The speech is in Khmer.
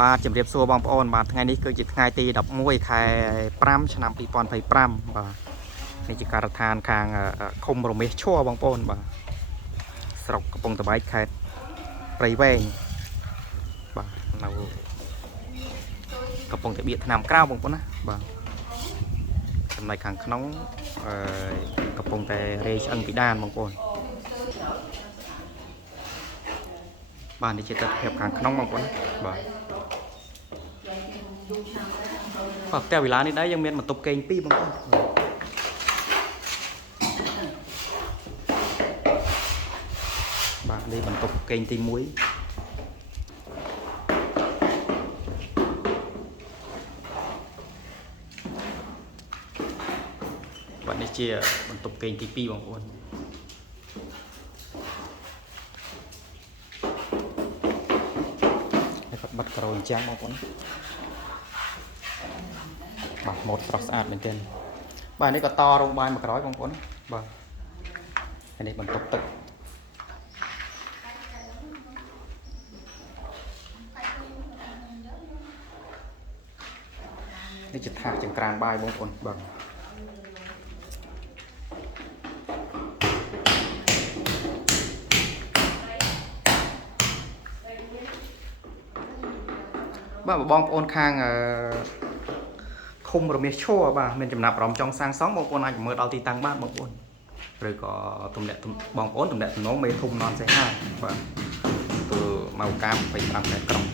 បាទជំរាបសួរបងប្អូនបាទថ្ងៃនេះគឺជាថ្ងៃទី11ខែ5ឆ្នាំ2025បាទនេះជាការដ្ឋានខាងឃុំរមេឈួរបងប្អូនបាទស្រុកកំពង់ត្បែកខេត្តព្រៃវែងបាទនៅកំពង់តាបៀកឆ្នាំក្រៅបងប្អូនណាបាទចំណែកខាងក្នុងកំពុងតែរេឆ្អឹងពីដានបងប្អូនបាទនេះជាទិដ្ឋភាពខាងក្នុងបងប្អូនបាទផ្ទះវិឡានេះដែរយើងមានបន្ទប់គេង2បងប្អូនបាទនេះបន្ទប់គេងទី1បាទនេះជាបន្ទប់គេងទី2បងប្អូនហើយគាត់បិទក្រូអញ្ចឹងបងប្អូនបាទម៉ូតស្រស់ស្អាតមែនទែនបាទនេះក៏តរោងបានមកក្រោយបងប្អូនបាទហើយនេះបន្ទប់ទឹកនេះជាថាសចង្ក្រានបាយបងប្អូនបាទបាទបងប្អូនខាងឃុំរមាសឈួរបាទមានចំណាប់អារម្មណ៍ចង់សាងសង់បងប្អូនអាចមើលដល់ទីតាំងបានបងប្អូនឬក៏ទំនាក់បងប្អូនទំនាក់ទំនងមេធុំននសេហាបាទទៅមកកាម25ខែក្រុង